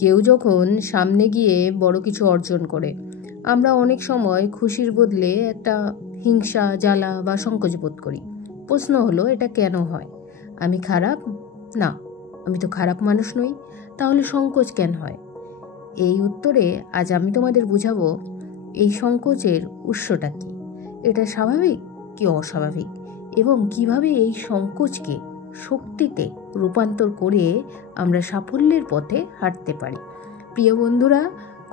কেউ যখন সামনে গিয়ে বড় কিছু অর্জন করে, আমরা অনেক সময় খুশির বদলে একটা হিংসা, জ্বালা বা সংকোচ বোধ করি। প্রশ্ন হলো, এটা কেন হয়? আমি খারাপ? না, আমি তো খারাপ মানুষ নই। তাহলে সংকোচ কেন হয়? এই উত্তরে আজ আমি তোমাদের বুঝাবো এই সংকোচের উৎসটা কী, এটা স্বাভাবিক কি অস্বাভাবিক, এবং কিভাবে এই সংকোচকে শক্তিতে রূপান্তর করে আমরা সাফল্যের পথে হাঁটতে পারি। প্রিয় বন্ধুরা,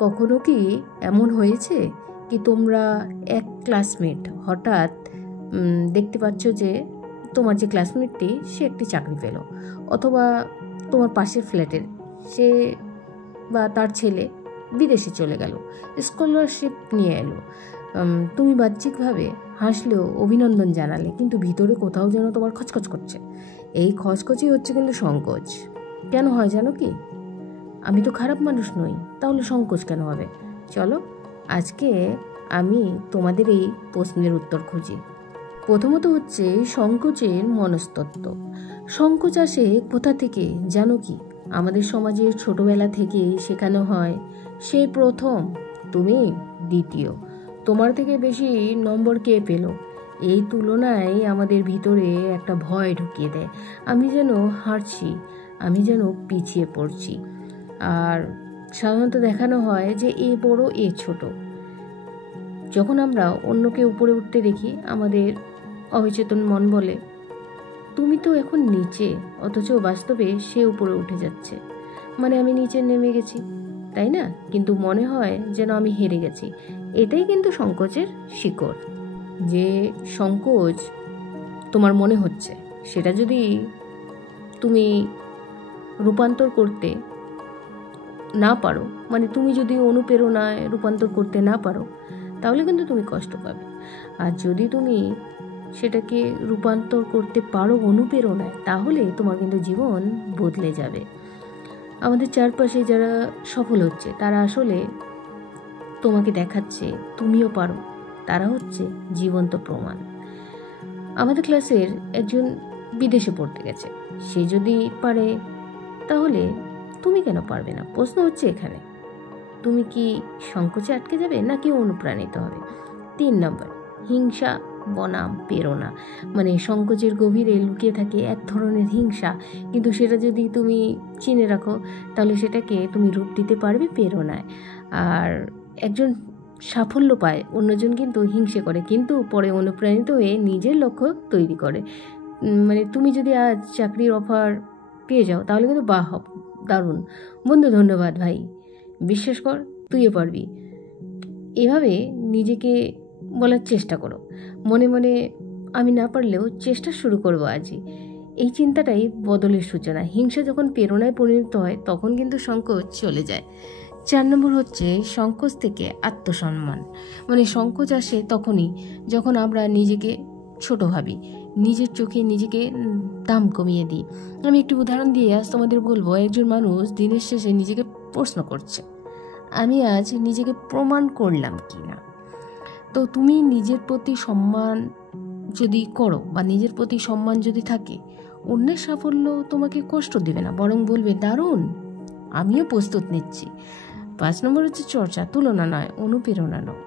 কখনো কি এমন হয়েছে কি তোমরা এক ক্লাসমেট হঠাৎ দেখতে পাচ্ছ যে তোমার যে ক্লাসমেটটি সে একটি চাকরি পেল, অথবা তোমার পাশের ফ্ল্যাটের সে বা তার ছেলে বিদেশে চলে গেল, স্কলারশিপ নিয়ে এলো। তুমি বাহ্যিকভাবে হাসলেও, অভিনন্দন জানালে, কিন্তু ভিতরে কোথাও যেন তোমার খচখচ করছে। এই খচখচই হচ্ছে কিন্তু সংকোচ। কেন হয় জানো কি? আমি তো খারাপ মানুষ নই, তাহলে সংকোচ কেন হবে? চলো আজকে আমি তোমাদের এই প্রশ্নের উত্তর খুঁজি। প্রথমত হচ্ছে সংকোচের মনস্তত্ত্ব। সংকোচ আসে কোথা থেকে জানো কি? আমাদের সমাজে ছোটবেলা থেকে শেখানো হয়, সে প্রথম, তুমি দ্বিতীয়, তোমার থেকে বেশি নম্বর কে পেল। এই তুলনায় আমাদের ভিতরে একটা ভয় ঢুকিয়ে দেয়, আমি যেন হারছি, আমি যেন পিছিয়ে পড়ছি। আর সাধারণত দেখানো হয় যে এ বড়, এ ছোট। যখন আমরা অন্যকে উপরে উঠতে দেখি, আমাদের অবচেতন মন বলে তুমি তো এখন নিচে, অথচ বাস্তবে সে উপরে উঠে যাচ্ছে, মানে আমি নিচে নেমে গেছি, তাই না? কিন্তু মনে হয় যেন আমি হেরে গেছি। এটাই কিন্তু সংকোচের শিকড়। যে সংকোচ তোমার মনে হচ্ছে, সেটা যদি তুমি রূপান্তর করতে না পারো, মানে তুমি যদি অনুপ্রেরণায় রূপান্তর করতে না পারো, তাহলে কিন্তু তুমি কষ্ট পাবে। আর যদি তুমি সেটাকে রূপান্তর করতে পারো অনুপ্রেরণায়, তাহলে তোমার কিন্তু জীবন বদলে যাবে। আমাদের চারপাশে যারা সফল হচ্ছে, তারা আসলে তোমাকে দেখাচ্ছে তুমিও পারো, তারা হচ্ছে জীবন্ত প্রমাণ। আমাদের ক্লাসের একজন বিদেশে পড়তে গেছে, সে যদি পারে, তাহলে তুমি কেন পারবে না? প্রশ্ন হচ্ছে এখানে, তুমি কি সংকোচে আটকে যাবে নাকি অনুপ্রাণিত হবে? 3 নম্বর, হিংসা বনাম প্রেরণা। মানে সংকোচের গভীরে লুকিয়ে থাকে এক ধরনের হিংসা, কিন্তু সেটা যদি তুমি চিনে রাখো, তাহলে সেটাকে তুমি রূপ দিতে পারবে প্রেরণায়। আর একজন সাফল্য পায়, অন্যজন কিন্তু হিংসে করে, কিন্তু পরে অনুপ্রাণিত হয়ে নিজের লক্ষ্য তৈরি করে। মানে তুমি যদি আজ চাকরির অফার পেয়ে যাও, তাহলে কিন্তু বাহ, দারুণ বন্ধু, ধন্যবাদ ভাই, বিশ্বাস কর তুইও পারবি। এভাবে নিজেকে বলার চেষ্টা করো, মনে মনে আমি না পারলেও চেষ্টা শুরু করবো আজই। এই চিন্তাটাই বদলের সূচনা। হিংসা যখন প্রেরণায় পরিণত হয়, তখন কিন্তু সংকোচ চলে যায়। 4 নম্বর হচ্ছে সংকোচ থেকে আত্মসম্মান। মানে সংকোচ আসে তখনই যখন আমরা নিজেকে ছোট ভাবি, নিজের চোখে নিজেকে দাম কমিয়ে দিই। আমি একটি উদাহরণ দিয়ে আজ তোমাদের বলবো, একজন মানুষ দিনের শেষে নিজেকে প্রশ্ন করছে, আমি আজ নিজেকে প্রমাণ করলাম কি না। তো তুমি নিজের প্রতি সম্মান যদি করো, বা নিজের প্রতি সম্মান যদি থাকে, অন্যের সাফল্য তোমাকে কষ্ট দেবে না, বরং বলবে দারুণ, আমিও প্রস্তুত নিচ্ছি। 5 নম্বর হচ্ছে চর্চা, তুলনা নয়, অনুপ্রেরণা নাও।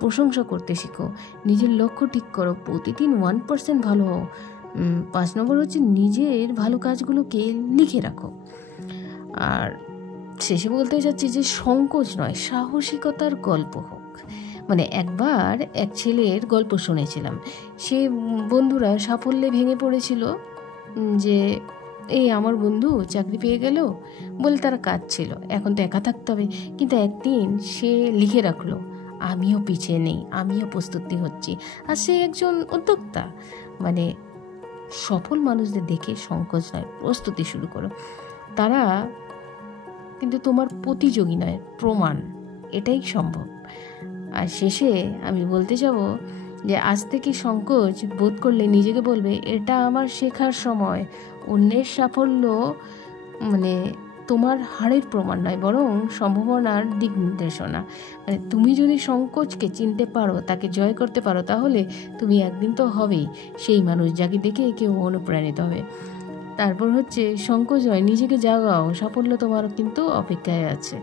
প্রশংসা করতে শিখো, নিজের লক্ষ্য ঠিক করো, প্রতিদিন 1% ভালো হও। 5 নম্বর হচ্ছে নিজের ভালো কাজগুলোকে লিখে রাখো। আর শেষে বলতে চাচ্ছি যে সংকোচ নয়, সাহসিকতার গল্প হোক। মানে একবার এক ছেলের গল্প শুনেছিলাম, সে বন্ধুরা সাফল্যে ভেঙে পড়েছিল যে এই আমার বন্ধু চাকরি পেয়ে গেল বলে তারা কাজ ছিল, এখন তো একা থাকতে হবে। কিন্তু একদিন সে লিখে রাখলো, আমিও পিছিয়ে নেই, আমিও প্রস্তুতি হচ্ছি। আর সে একজন উদ্যোক্তা। মানে সফল মানুষদের দেখে সংকোচ নয়, প্রস্তুতি শুরু করো। তারা কিন্তু তোমার প্রতিযোগী নয়, প্রমাণ। এটাই সম্ভব। আর শেষে আমি বলতে যাব যে আজ থেকে সংকোচ বোধ করলে নিজেকে বলবে, এটা আমার শেখার সময়। অন্যের সাফল্য মানে তোমার হারের প্রমাণ নয়, বরং সম্ভাবনার দিক নির্দেশনা। মানে তুমি যদি সংকোচকে চিনতে পারো, তাকে জয় করতে পারো, তাহলে তুমি একদিন তো হবেই সেই মানুষ যাকে দেখে কেউ অনুপ্রাণিত হবে। তারপর হচ্ছে সংকোচ হয়, নিজেকে জাগাও, সাফল্য তোমার কিন্তু অপেক্ষায় আছে।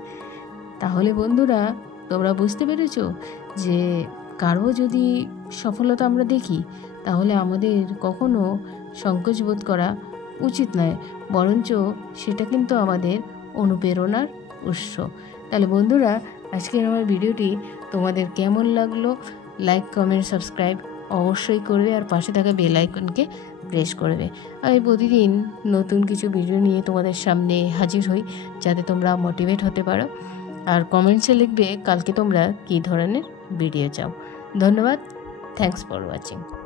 তাহলে বন্ধুরা, তোমরা বুঝতে পেরেছো যে কারো যদি সফলতা আমরা দেখি, তাহলে আমাদের কখনো সংকোচ বোধ করা উচিত নয়, বরঞ্চ সেটা কিন্তু আমাদের অনুপ্রেরণার উৎস। তাহলে বন্ধুরা, আজকের আমার ভিডিওটি তোমাদের কেমন লাগলো? লাইক, কমেন্ট, সাবস্ক্রাইব অবশ্যই করবে, আর পাশে থাকা বেল আইকনকে প্রেস করবে। আমি প্রতিদিন নতুন কিছু ভিডিও নিয়ে তোমাদের সামনে হাজির হই, যাতে তোমরা মোটিভেট হতে পারো। আর কমেন্টসে লিখবে কালকে তোমরা কী ধরনের ভিডিও চাও। ধন্যবাদ। Thanks for watching.